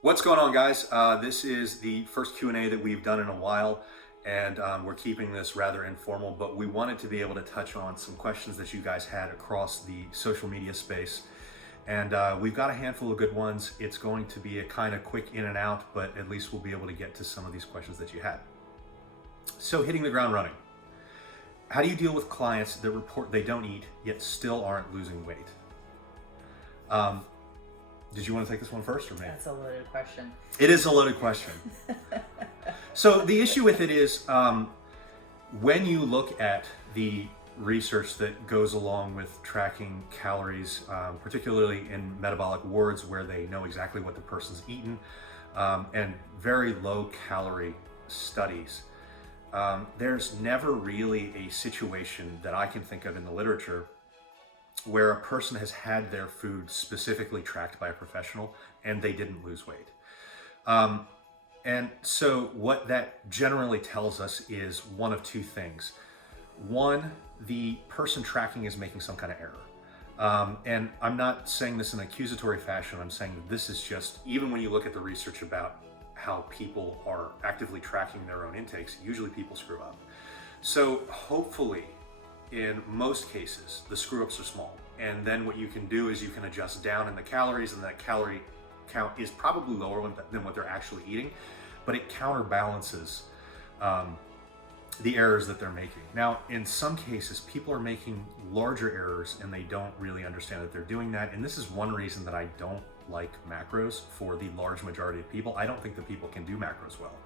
What's going on, guys? This is the first Q&A that we've done in a while, and we're keeping this rather informal, but we wanted to be able to touch on some questions that you guys had across the social media space. And we've got a handful of good ones. It's going to be a kind of quick in and out, but at least we'll be able to get to some of these questions that you had. So, hitting the ground running. How do you deal with clients that report they don't eat, yet still aren't losing weight? Did you want to take this one first or me? That's a loaded question. It is a loaded question. So the issue with it is when you look at the research that goes along with tracking calories, particularly in metabolic wards where they know exactly what the person's eaten, and very low calorie studies, there's never really a situation that I can think of in the literature where a person has had their food specifically tracked by a professional and they didn't lose weight. And so what that generally tells us is one of two things. One, the person tracking is making some kind of error. And I'm not saying this in an accusatory fashion. I'm saying this is just, even when you look at the research about how people are actively tracking their own intakes, usually people screw up. So hopefully, in most cases, the screw ups are small. And then what you can do is you can adjust down in the calories, and that calorie count is probably lower than what they're actually eating, but it counterbalances the errors that they're making. Now, in some cases, people are making larger errors and they don't really understand that they're doing that. And this is one reason that I don't like macros for the large majority of people. I don't think that people can do macros well.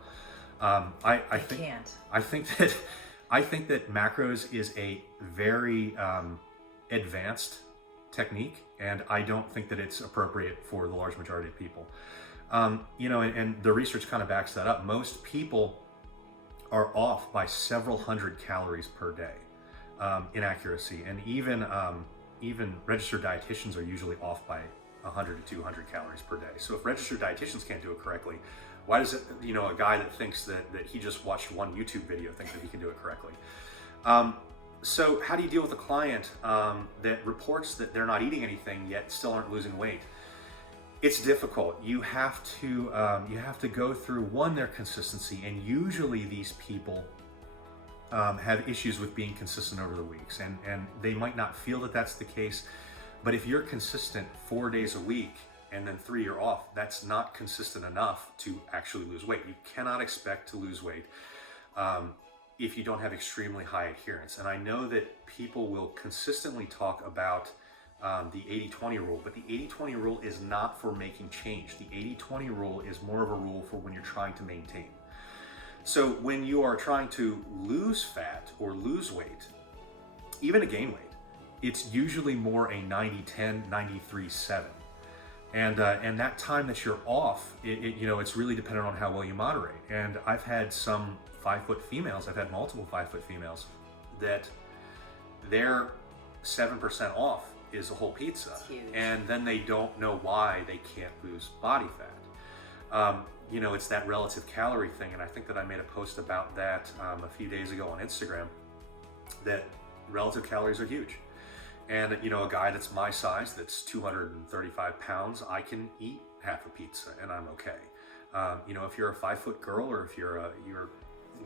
I think that macros is a very advanced technique, and I don't think that it's appropriate for the large majority of people. And the research kind of backs that up. Most people are off by several hundred calories per day in accuracy, and even registered dietitians are usually off by 100 to 200 calories per day. So if registered dietitians can't do it correctly, why does it, a guy that thinks that he just watched one YouTube video think that he can do it correctly? So how do you deal with a client that reports that they're not eating anything yet still aren't losing weight? It's difficult. You have to go through, one, their consistency, and usually these people have issues with being consistent over the weeks, and they might not feel that that's the case, but if you're consistent 4 days a week and then 3 you're off, that's not consistent enough to actually lose weight. You cannot expect to lose weight if you don't have extremely high adherence. And I know that people will consistently talk about the 80-20 rule, but the 80-20 rule is not for making change. The 80-20 rule is more of a rule for when you're trying to maintain. So when you are trying to lose fat or lose weight, even to gain weight, it's usually more a 90-10, 93-7. And that time that you're off, it's really dependent on how well you moderate. And I've had some 5-foot females, I've had multiple 5-foot females that their 7% off is a whole pizza, and then they don't know why they can't lose body fat. It's that relative calorie thing, and I think that I made a post about that a few days ago on Instagram, that relative calories are huge. And a guy that's my size, that's 235 pounds, I can eat half a pizza and I'm okay. If you're a 5-foot girl, or if you're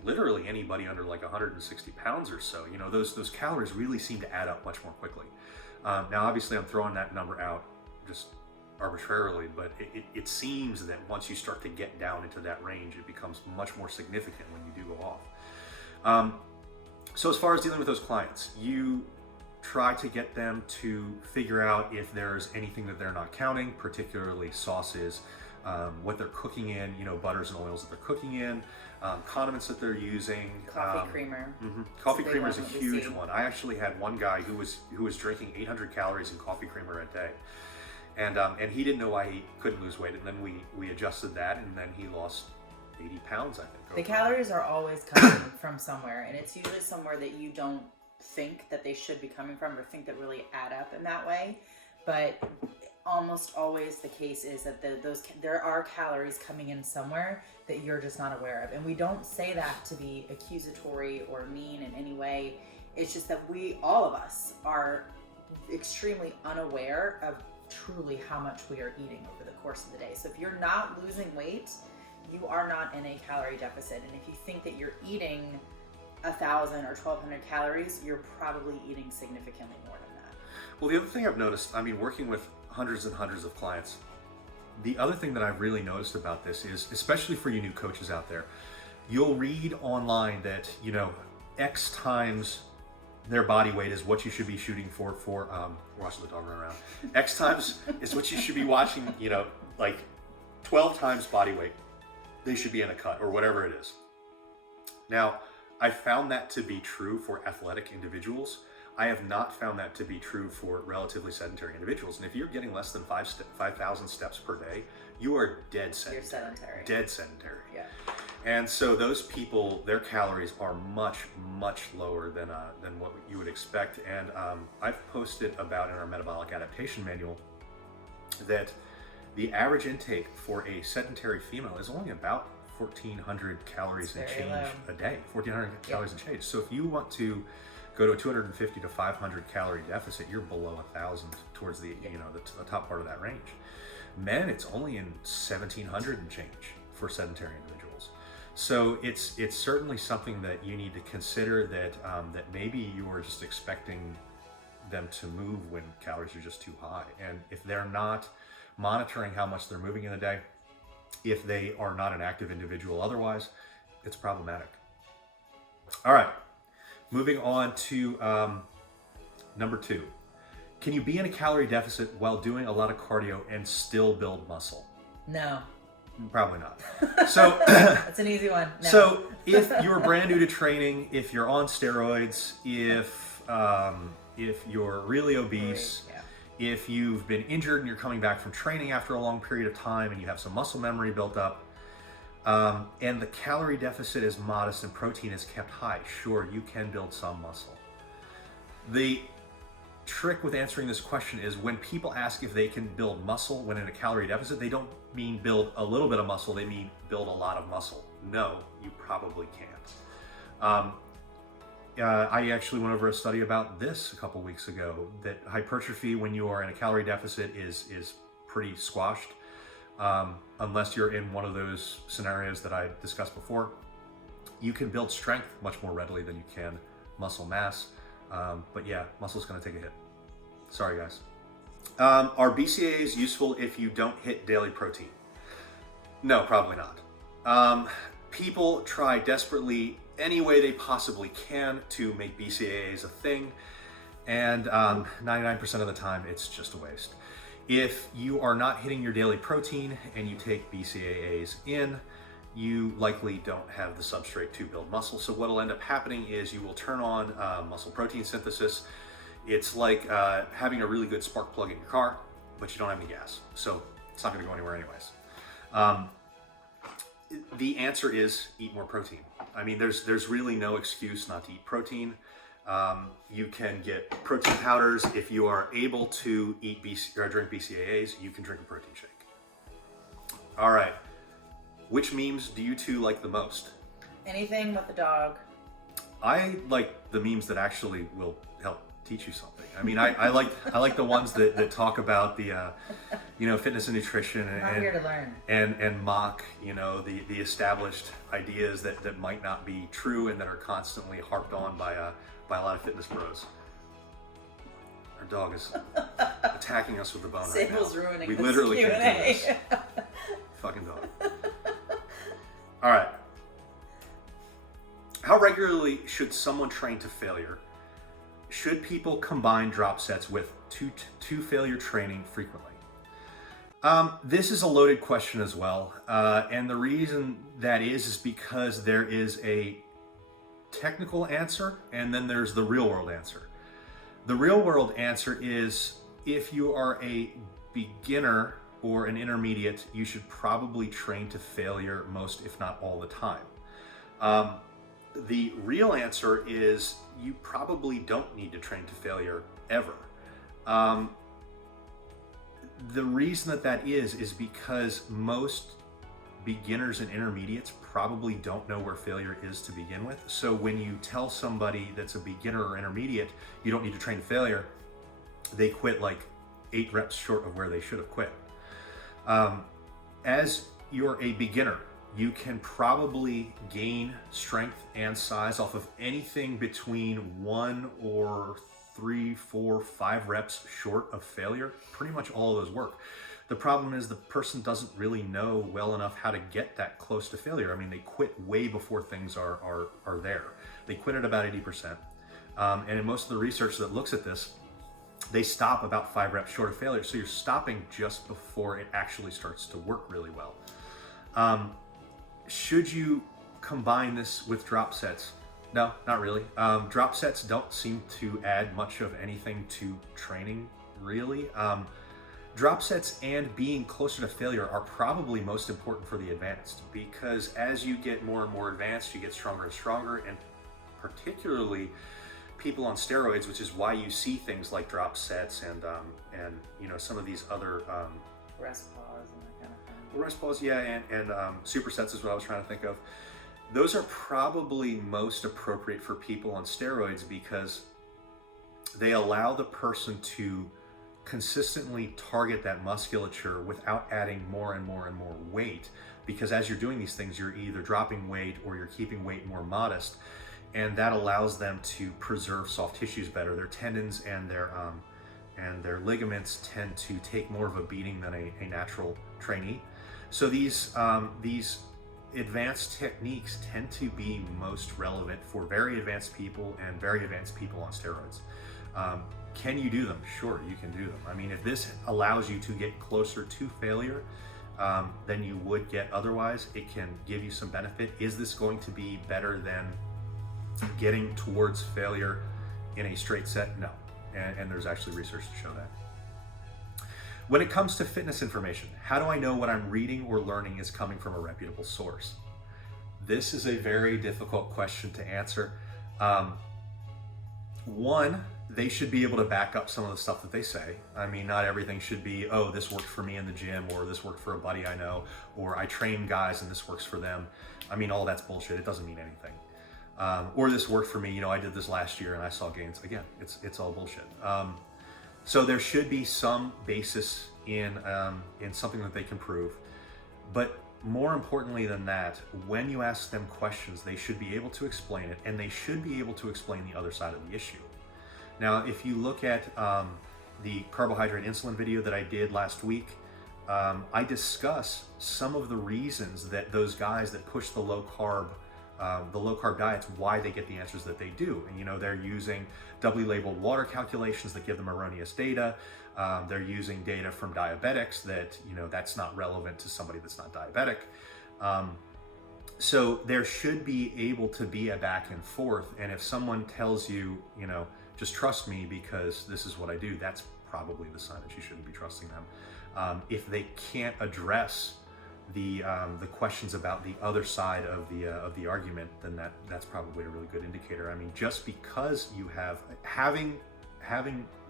literally anybody under like 160 pounds or so, those calories really seem to add up much more quickly. Now, obviously, I'm throwing that number out just arbitrarily, but it seems that once you start to get down into that range, it becomes much more significant when you do go off. So as far as dealing with those clients, you try to get them to figure out if there's anything that they're not counting, particularly sauces, what they're cooking in, butters and oils that they're cooking in, condiments that they're using. Coffee creamer. Coffee creamer is a huge one. I actually had one guy who was drinking 800 calories in coffee creamer a day, and he didn't know why he couldn't lose weight. And then we adjusted that, and then he lost 80 pounds, I think. The calories are always coming from somewhere, and it's usually somewhere that you don't think that they should be coming from, or think that really add up in that way. But almost always the case is that there are calories coming in somewhere that you're just not aware of. And we don't say that to be accusatory or mean in any way. It's just that all of us are extremely unaware of truly how much we are eating over the course of the day. So if you're not losing weight, you are not in a calorie deficit. And if you think that you're eating 1,000 or 1,200 calories, you're probably eating significantly more than that. Well, the other thing I've noticed, I mean, working with hundreds and hundreds of clients, the other thing that I've really noticed about this is, especially for you new coaches out there, you'll read online that, you know, X times their body weight is what you should be shooting for watching the dog run around. X times is what you should be watching, you know, like 12 times body weight. They should be in a cut or whatever it is. Now, I found that to be true for athletic individuals. I have not found that to be true for relatively sedentary individuals. And if you're getting less than 5,000 steps per day, you are dead sedentary. You're sedentary. Dead sedentary. Yeah. And so those people, their calories are much, much lower than what you would expect. And I've posted about in our metabolic adaptation manual that the average intake for a sedentary female is only about 1,400 calories and change a day. 1,400 calories and change. So if you want to go to a 250 to 500 calorie deficit, you're below 1,000 towards the the top part of that range. Men, it's only in 1,700 and change for sedentary individuals. So it's certainly something that you need to consider, that that maybe you are just expecting them to move when calories are just too high. And if they're not monitoring how much they're moving in a day, if they are not an active individual otherwise, it's problematic. All right, moving on to number 2. Can you be in a calorie deficit while doing a lot of cardio and still build muscle? No. Probably not. So that's an easy one. No. So if you're brand new to training, if you're on steroids, if you're really obese, if you've been injured and you're coming back from training after a long period of time and you have some muscle memory built up, and the calorie deficit is modest and protein is kept high, sure, you can build some muscle. The trick with answering this question is when people ask if they can build muscle when in a calorie deficit, they don't mean build a little bit of muscle, they mean build a lot of muscle. No, you probably can't. I actually went over a study about this a couple weeks ago, that hypertrophy when you are in a calorie deficit is pretty squashed, unless you're in one of those scenarios that I discussed before. You can build strength much more readily than you can muscle mass, but yeah, muscle's going to take a hit. Sorry guys. Are BCAAs useful if you don't hit daily protein? No, probably not. People try desperately any way they possibly can to make BCAAs a thing, and 99% of the time it's just a waste. If you are not hitting your daily protein and you take BCAAs in, you likely don't have the substrate to build muscle. So what will end up happening is you will turn on muscle protein synthesis. It's like having a really good spark plug in your car, but you don't have any gas. So it's not gonna go anywhere anyways. The answer is eat more protein. I mean, there's really no excuse not to eat protein. You can get protein powders. If you are able to eat drink BCAAs, you can drink a protein shake. All right. Which memes do you two like the most? Anything with the dog. I like the memes that actually will help teach you something. I mean, I like the ones that talk about the fitness and nutrition I'm here to learn. and mock the established ideas that might not be true and that are constantly harped on by a lot of fitness bros. Our dog is attacking us with the bone right now. Sable's ruining We this literally Q&A. can't do this. Fucking dog. All right. How regularly should someone train to failure? Should people combine drop sets with two failure training frequently? This is a loaded question as well. And the reason that is because there is a technical answer and then there's the real world answer. The real world answer is if you are a beginner or an intermediate, you should probably train to failure most, if not all the time. The real answer is you probably don't need to train to failure ever. The reason that is because most beginners and intermediates probably don't know where failure is to begin with. So when you tell somebody that's a beginner or intermediate, you don't need to train to failure, they quit like 8 reps short of where they should have quit. As you're a beginner, you can probably gain strength and size off of anything between 1 or 3, 4, 5 reps short of failure. Pretty much all of those work. The problem is the person doesn't really know well enough how to get that close to failure. I mean, they quit way before things are there. They quit at about 80%. And in most of the research that looks at this, they stop about 5 reps short of failure. So you're stopping just before it actually starts to work really well. Should you combine this with drop sets? No, not really. Drop sets don't seem to add much of anything to training, really. Drop sets and being closer to failure are probably most important for the advanced, because as you get more and more advanced, you get stronger and stronger, and particularly people on steroids, which is why you see things like drop sets and you know, some of these other Rest pause and that kind of thing. rest pause, yeah, and supersets is what I was trying to think of. Those are probably most appropriate for people on steroids because they allow the person to consistently target that musculature without adding more and more and more weight, because as you're doing these things, you're either dropping weight or you're keeping weight more modest, and that allows them to preserve soft tissues better. Their tendons and their ligaments tend to take more of a beating than a natural trainee. So these advanced techniques tend to be most relevant for very advanced people and very advanced people on steroids. Can you do them? Sure, you can do them. I mean, if this allows you to get closer to failure than you would get otherwise, it can give you some benefit. Is this going to be better than getting towards failure in a straight set? No. And there's actually research to show that. When it comes to fitness information, how do I know what I'm reading or learning is coming from a reputable source? This is a very difficult question to answer. One, they should be able to back up some of the stuff that they say. I mean, not everything should be, oh, this worked for me in the gym, or this worked for a buddy I know, or I train guys and this works for them. I mean, all that's bullshit. It doesn't mean anything. Or this worked for me, you know, I did this last year and I saw gains. Again, it's all bullshit. So there should be some basis in something that they can prove. But more importantly than that, when you ask them questions, they should be able to explain it, and they should be able to explain the other side of the issue. Now, if you look at the carbohydrate insulin video that I did last week, I discuss some of the reasons that those guys that push the low carb diets, why they get the answers that they do. And you know, they're using doubly labeled water calculations that give them erroneous data. They're using data from diabetics that, you know, that's not relevant to somebody that's not diabetic. So there should be able to be a back and forth. And if someone tells you, you know, just trust me because this is what I do, that's probably the sign that you shouldn't be trusting them. If they can't address the questions about the other side of the argument, then that's probably a really good indicator. I mean, just because you having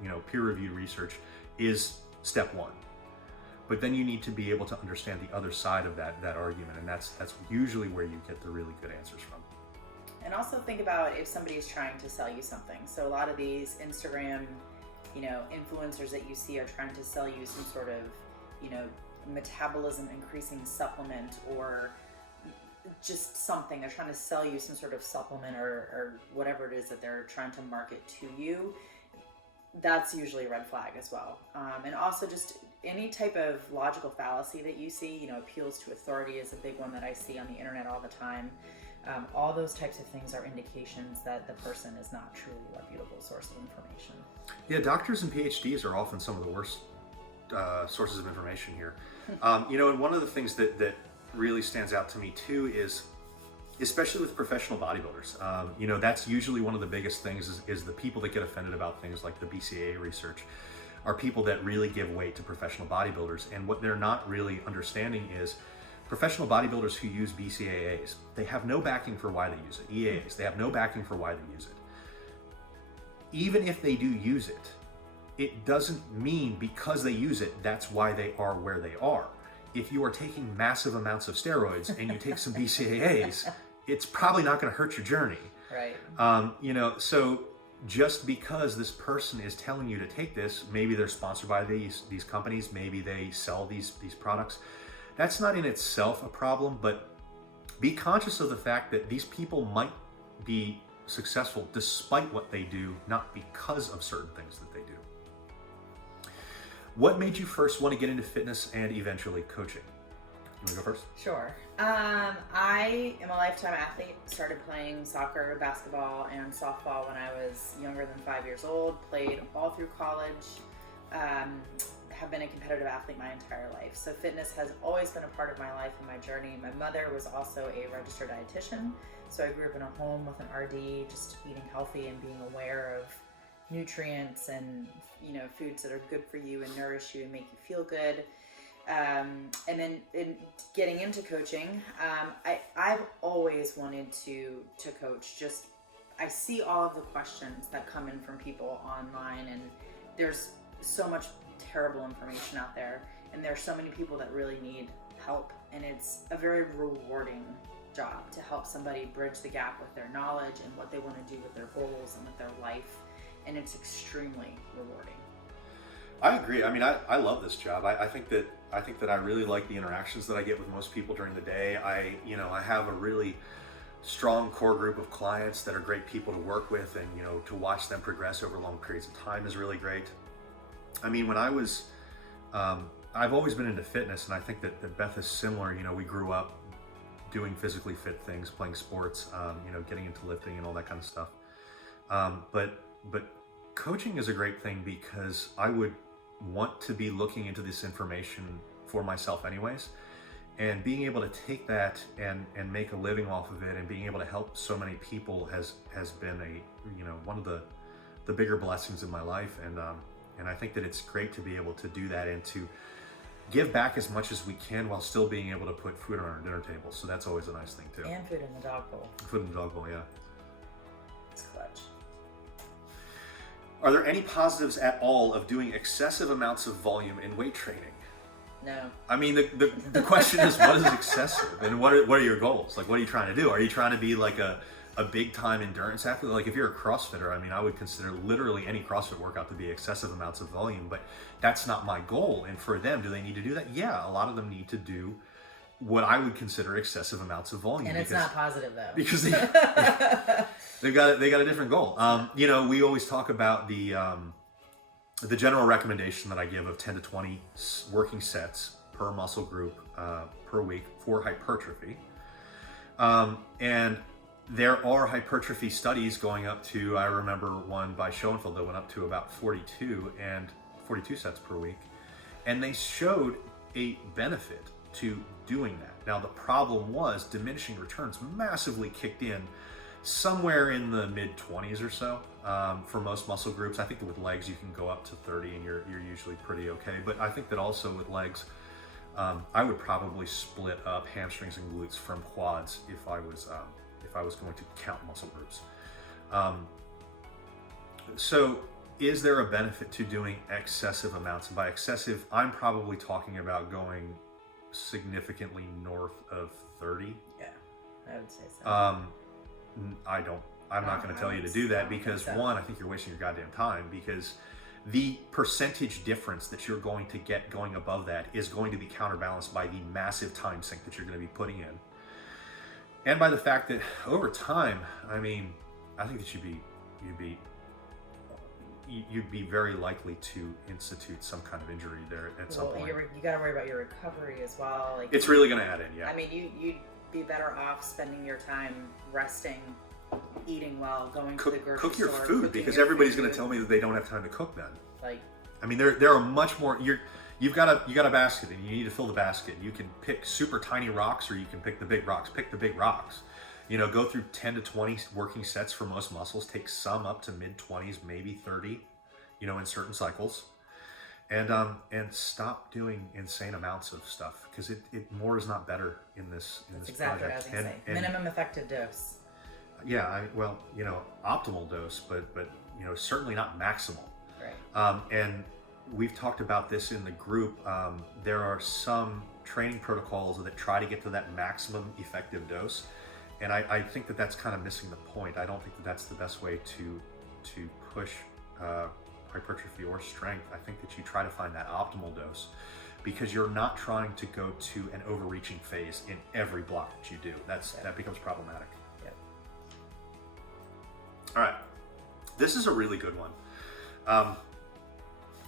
you know, peer-reviewed research is step one, but then you need to be able to understand the other side of that argument, and that's usually where you get the really good answers from. And also think about if somebody is trying to sell you something. So a lot of these Instagram, you know, influencers that you see are trying to sell you some sort of, you know, metabolism increasing supplement or just something. They're trying to sell you some sort of supplement or whatever it is that they're trying to market to you. That's usually a red flag as well. And also just any type of logical fallacy that you see, you know, appeals to authority is a big one that I see on the internet all the time. All those types of things are indications that the person is not truly a reputable source of information. Yeah, doctors and PhDs are often some of the worst sources of information here. You know, and one of the things that really stands out to me too is, especially with professional bodybuilders, you know, that's usually one of the biggest things is the people that get offended about things like the BCAA research are people that really give weight to professional bodybuilders. And what they're not really understanding is professional bodybuilders who use BCAAs, they have no backing for why they use it. EAAs, they have no backing for why they use it. Even if they do use it, it doesn't mean because they use it, that's why they are where they are. If you are taking massive amounts of steroids and you take some BCAAs, it's probably not going to hurt your journey. Right. You know, so just because this person is telling you to take this, maybe they're sponsored by these companies, maybe they sell these products. That's not in itself a problem, but be conscious of the fact that these people might be successful despite what they do, not because of certain things that they do. What made you first want to get into fitness and eventually coaching? You want to go first? Sure. I am a lifetime athlete. Started playing soccer, basketball, and softball when I was younger than 5 years old. Played all through college. Have been a competitive athlete my entire life. So fitness has always been a part of my life and my journey. My mother was also a registered dietitian. So I grew up in a home with an RD, just eating healthy and being aware of nutrients and, you know, foods that are good for you and nourish you and make you feel good. And then in getting into coaching, I've always wanted to coach. Just, I see all of the questions that come in from people online, and there's so much terrible information out there, and there's so many people that really need help, and it's a very rewarding job to help somebody bridge the gap with their knowledge and what they want to do with their goals and with their life, and it's extremely rewarding. I agree. I mean, I love this job. I think that I really like the interactions that I get with most people during the day. I have a really strong core group of clients that are great people to work with, and, you know, to watch them progress over long periods of time is really great. I mean, when I was, I've always been into fitness, and I think that Beth is similar. You know, we grew up doing physically fit things, playing sports, you know, getting into lifting and all that kind of stuff. But coaching is a great thing because I would want to be looking into this information for myself anyways, and being able to take that and make a living off of it, and being able to help so many people has been a, you know, one of the bigger blessings in my life. And I think that it's great to be able to do that and to give back as much as we can while still being able to put food on our dinner table. So that's always a nice thing too. And food in the dog bowl. Food in the dog bowl, yeah. It's clutch. Are there any positives at all of doing excessive amounts of volume in weight training? No. I mean, the question is, what is excessive, and what are your goals? Like, what are you trying to do? Are you trying to be like a big time endurance athlete? Like, if you're a CrossFitter, I mean, I would consider literally any CrossFit workout to be excessive amounts of volume, but that's not my goal. And for them, do they need to do that? Yeah, a lot of them need to do what I would consider excessive amounts of volume. And it's not positive though. Because they got a different goal. You know, we always talk about the general recommendation that I give of 10 to 20 working sets per muscle group per week for hypertrophy. And there are hypertrophy studies going up to, I remember one by Schoenfeld that went up to about 42 sets per week. And they showed a benefit to doing that. Now, the problem was diminishing returns massively kicked in somewhere in the mid 20s or so for most muscle groups. I think that with legs you can go up to 30 and you're usually pretty okay. But I think that also with legs, I would probably split up hamstrings and glutes from quads if I was going to count muscle groups. So is there a benefit to doing excessive amounts? And by excessive, I'm probably talking about going significantly north of 30. Yeah, I would say so. I'm not going to tell you to do that because one, I think you're wasting your goddamn time, because the percentage difference that you're going to get going above that is going to be counterbalanced by the massive time sink that you're going to be putting in. And by the fact that over time, I mean, I think that you'd be very likely to institute some kind of injury there at some point. You got to worry about your recovery as well. Like, it's really going to add in, yeah. I mean, you'd be better off spending your time resting, eating well, going to the grocery store. Cook your food, because everybody's going to tell me that they don't have time to cook then. Like, I mean, there are much more. You've got a basket, and you need to fill the basket. You can pick super tiny rocks, or you can pick the big rocks. Pick the big rocks. You know, go through 10 to 20 working sets for most muscles. Take some up to mid 20s, maybe 30. You know, in certain cycles, and stop doing insane amounts of stuff, because it more is not better in this exactly project. What I was going to say. Minimum effective dose. Yeah, well, you know, optimal dose, but you know, certainly not maximal. Right. And we've talked about this in the group. There are some training protocols that try to get to that maximum effective dose, and I think that that's kind of missing the point. I don't think that that's the best way to to push hypertrophy or strength, I think that you try to find that optimal dose, because you're not trying to go to an overreaching phase in every block that you do. That becomes problematic. Yep. All right, this is a really good one.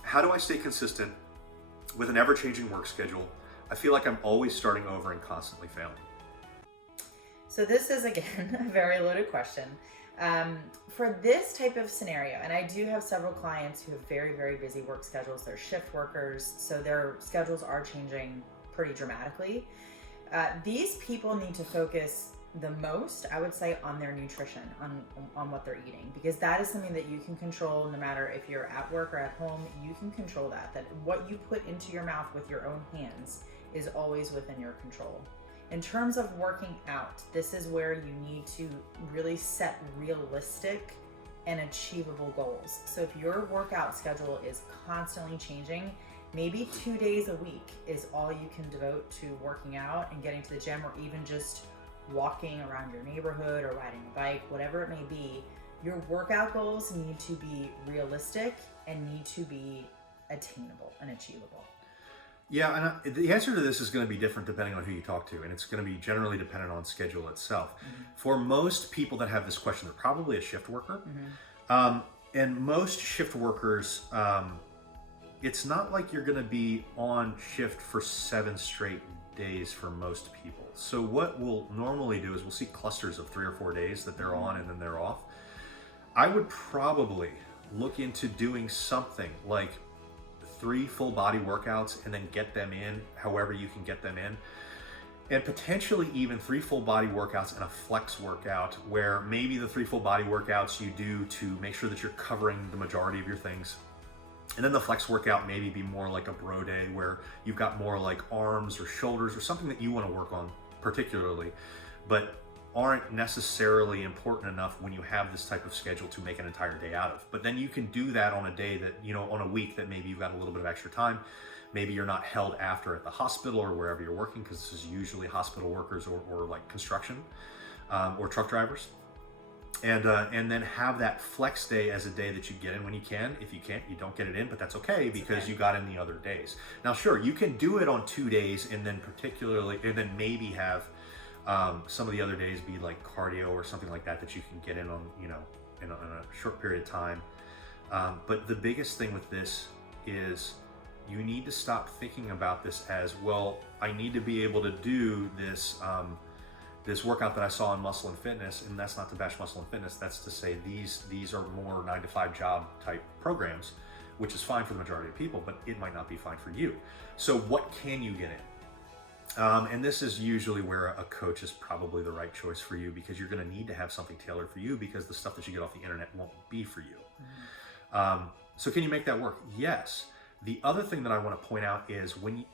How do I stay consistent with an ever-changing work schedule? I feel like I'm always starting over and constantly failing. So this is, again, a very loaded question. For this type of scenario, and I do have several clients who have very, very busy work schedules. They're shift workers, so their schedules are changing pretty dramatically. These people need to focus the most, I would say, on their nutrition, on what they're eating, because that is something that you can control no matter if you're at work or at home. You can control that what you put into your mouth with your own hands is always within your control. In terms of working out, this is where you need to really set realistic and achievable goals. So if your workout schedule is constantly changing, maybe 2 days a week is all you can devote to working out and getting to the gym, or even just walking around your neighborhood or riding a bike, whatever it may be. Your workout goals need to be realistic and need to be attainable and achievable. Yeah, and the answer to this is going to be different depending on who you talk to, and it's going to be generally dependent on schedule itself. Mm-hmm. For most people that have this question, they're probably a shift worker. Mm-hmm. And most shift workers, it's not like you're going to be on shift for 7 straight days for most people. So what we'll normally do is we'll see clusters of 3 or 4 days that they're on and then they're off. I would probably look into doing something like 3 full body workouts and then get them in however you can get them in, and potentially even 3 full body workouts and a flex workout, where maybe the 3 full body workouts you do to make sure that you're covering the majority of your things, and then the flex workout maybe be more like a bro day where you've got more like arms or shoulders or something that you want to work on particularly, but aren't necessarily important enough when you have this type of schedule to make an entire day out of. But then you can do that on a day that, on a week that maybe you've got a little bit of extra time. Maybe you're not held after at the hospital or wherever you're working, because this is usually hospital workers or like construction or truck drivers. And then have that flex day as a day that you get in when you can. If you can't, you don't get it in, but that's okay because you got in the other days. Now, sure, you can do it on 2 days and then maybe have some of the other days be like cardio or something like that you can get in on, in a short period of time. But the biggest thing with this is you need to stop thinking about this as, well, I need to be able to do this this workout that I saw on Muscle and Fitness, and that's not to bash Muscle and Fitness. That's to say these are more 9-to-5 job type programs, which is fine for the majority of people, but it might not be fine for you. So what can you get in? And this is usually where a coach is probably the right choice for you, because you're going to need to have something tailored for you, because the stuff that you get off the internet won't be for you. Mm-hmm. So can you make that work? Yes. The other thing that I want to point out is when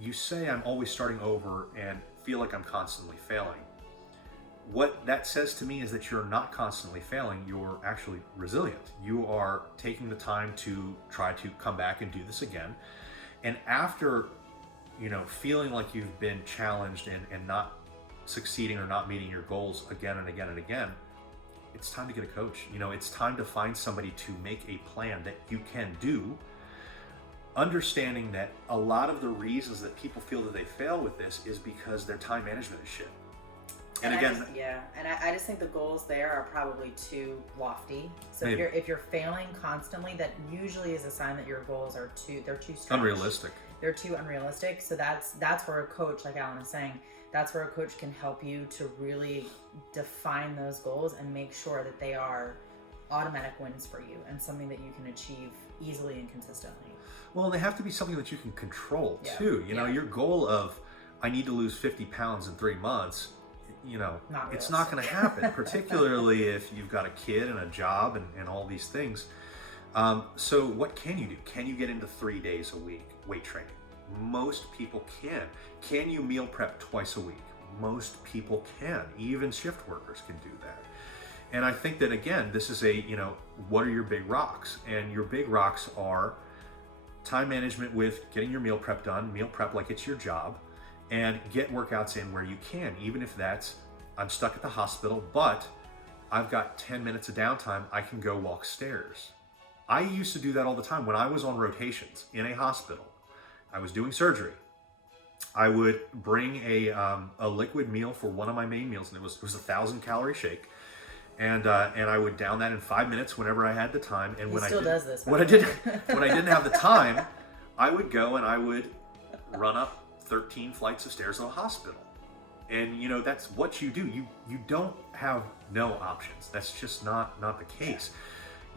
you say I'm always starting over and feel like I'm constantly failing, what that says to me is that you're not constantly failing. You're actually resilient. You are taking the time to try to come back and do this again. And after feeling like you've been challenged and not succeeding or not meeting your goals again and again and again, it's time to get a coach. It's time to find somebody to make a plan that you can do, understanding that a lot of the reasons that people feel that they fail with this is because their time management is shit. And again, I just think the goals there are probably too lofty. So maybe. if you're failing constantly, that usually is a sign that your goals are too stretched. Unrealistic. They're too unrealistic. So that's where a coach, like Alan is saying, that's where a coach can help you to really define those goals and make sure that they are automatic wins for you and something that you can achieve easily and consistently. Well, and they have to be something that you can control too. Your goal of, I need to lose 50 pounds in 3 months, it's not going to happen, particularly if you've got a kid and a job and all these things. So what can you do? Can you get into 3 days a week weight training? Most people can. Can you meal prep twice a week? Most people can. Even shift workers can do that. And I think that, again, this is what are your big rocks? And your big rocks are time management with getting your meal prep done, meal prep like it's your job, and get workouts in where you can, even if that's, I'm stuck at the hospital, but I've got 10 minutes of downtime, I can go walk stairs. I used to do that all the time when I was on rotations in a hospital. I was doing surgery. I would bring a liquid meal for one of my main meals, and it was a 1,000-calorie shake, and I would down that in 5 minutes whenever I had the time. And when does this. When I didn't have the time, I would go and I would run up 13 flights of stairs to a hospital. And that's what you do. You don't have no options. That's just not the case.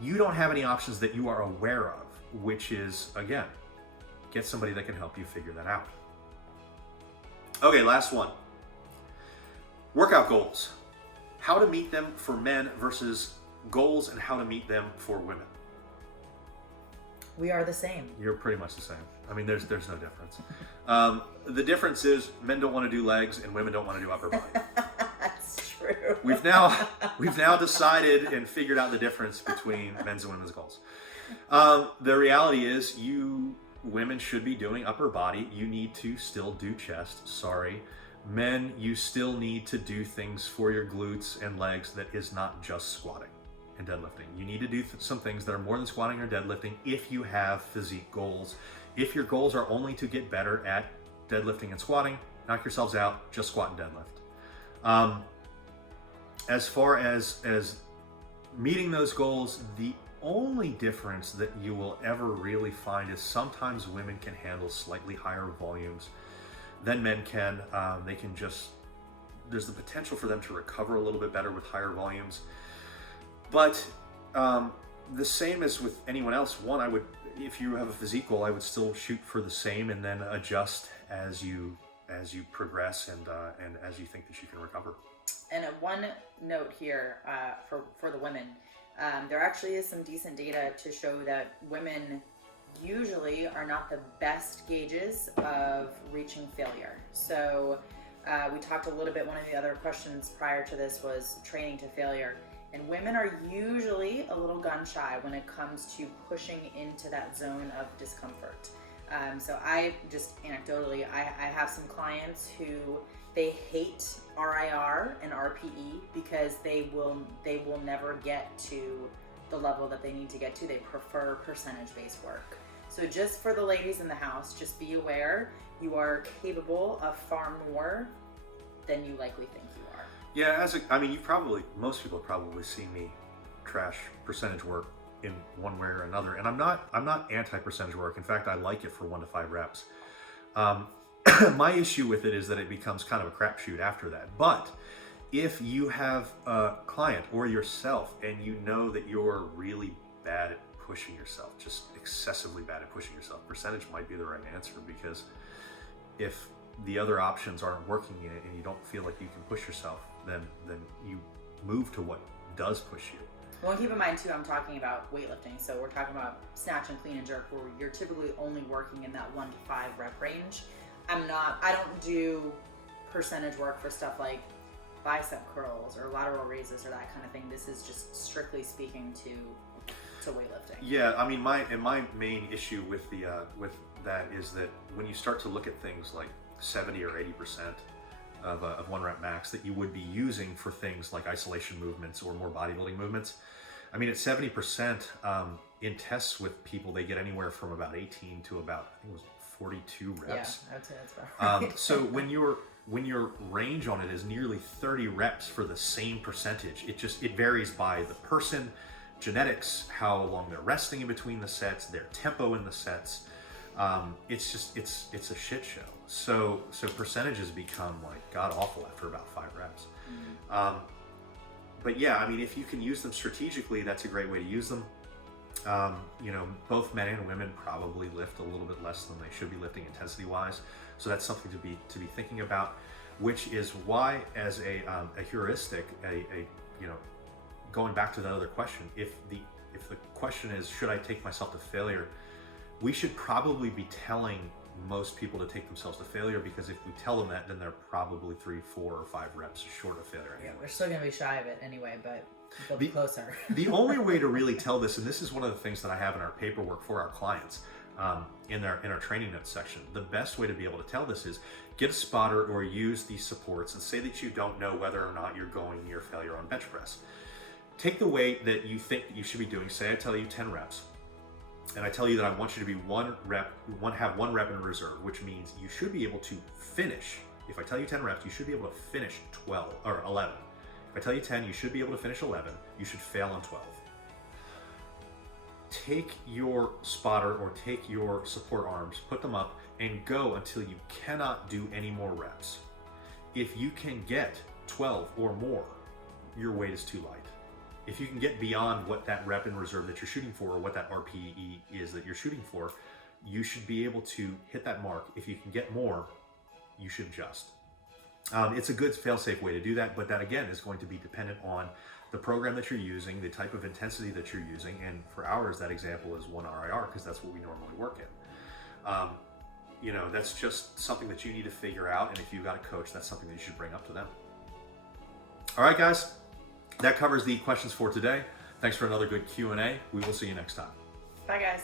You don't have any options that you are aware of, which is, again, get somebody that can help you figure that out. Okay, last one. Workout goals. How to meet them for men versus goals, and how to meet them for women. We are the same. You're pretty much the same. I mean, there's no difference. The difference is men don't want to do legs and women don't want to do upper body. That's true. We've now decided and figured out the difference between men's and women's goals. The reality is, women should be doing upper body. You need to still do chest. Sorry. Men, you still need to do things for your glutes and legs that is not just squatting and deadlifting. You need to do some things that are more than squatting or deadlifting if you have physique goals. If your goals are only to get better at deadlifting and squatting, knock yourselves out, just squat and deadlift. As far as meeting those goals, the only difference that you will ever really find is sometimes women can handle slightly higher volumes than men can. There's the potential for them to recover a little bit better with higher volumes. But the same as with anyone else, if you have a physique goal, I would still shoot for the same and then adjust as you progress and as you think that you can recover. And one note here for the women, there actually is some decent data to show that women usually are not the best gauges of reaching failure. So we talked a little bit, one of the other questions prior to this was training to failure. And women are usually a little gun shy when it comes to pushing into that zone of discomfort. So I just anecdotally, I have some clients who they hate RIR and RPE because they will never get to the level that they need to get to. They prefer percentage-based work. So just for the ladies in the house, just be aware you are capable of far more than you likely think you are. Yeah, most people have probably seen me trash percentage work in one way or another, and I'm not anti-percentage work. In fact, I like it for 1 to 5 reps. My issue with it is that it becomes kind of a crapshoot after that. But if you have a client or yourself and you know that you're really bad at pushing yourself, just excessively bad at pushing yourself, percentage might be the right answer, because if the other options aren't working and you don't feel like you can push yourself, then you move to what does push you. Well, and keep in mind too, I'm talking about weightlifting. So we're talking about snatch and clean and jerk, where you're typically only working in that 1 to 5 rep range. I don't do percentage work for stuff like bicep curls or lateral raises or that kind of thing. This is just strictly speaking to weightlifting. Yeah, I mean, my main issue with that is that when you start to look at things like 70 or 80% of 1 rep max that you would be using for things like isolation movements or more bodybuilding movements, I mean, at 70%, in tests with people, they get anywhere from about 18 to about, I think it was 42 reps. Yeah, I would say that's about right. So when your range on it is nearly 30 reps for the same percentage, it varies by the person, genetics, how long they're resting in between the sets, their tempo in the sets. It's a shit show. So percentages become like god awful after about 5 reps. Mm-hmm. But yeah, I mean, if you can use them strategically, that's a great way to use them. Both men and women probably lift a little bit less than they should be lifting intensity wise. So that's something to be thinking about, which is why, as a heuristic, going back to that other question, if the question is, should I take myself to failure, we should probably be telling most people to take themselves to failure, because if we tell them that, then they're probably 3, 4, or 5 reps short of failure anyway. Yeah, we're still going to be shy of it anyway, but they'll be closer. The only way to really tell this, and this is one of the things that I have in our paperwork for our clients, in our training notes section, the best way to be able to tell this is get a spotter or use these supports and say that you don't know whether or not you're going near failure on bench press. take the weight that you think that you should be doing. Say I tell you 10 reps, and I tell you that I want you to be have one rep in reserve, which means you should be able to finish. If I tell you 10 reps, you should be able to finish 12 or 11. If I tell you 10, you should be able to finish 11. You should fail on 12. Take your spotter or take your support arms, put them up, and go until you cannot do any more reps. If you can get 12 or more, your weight is too light. If you can get beyond what that rep in reserve that you're shooting for, or what that RPE is that you're shooting for, you should be able to hit that mark. If you can get more, you should adjust. It's a good fail-safe way to do that, but that again is going to be dependent on the program that you're using, the type of intensity that you're using, and for ours, that example is 1 RIR because that's what we normally work in. That's just something that you need to figure out, and if you've got a coach, that's something that you should bring up to them. All right, guys, that covers the questions for today. Thanks for another good Q&A. We will see you next time. Bye, guys.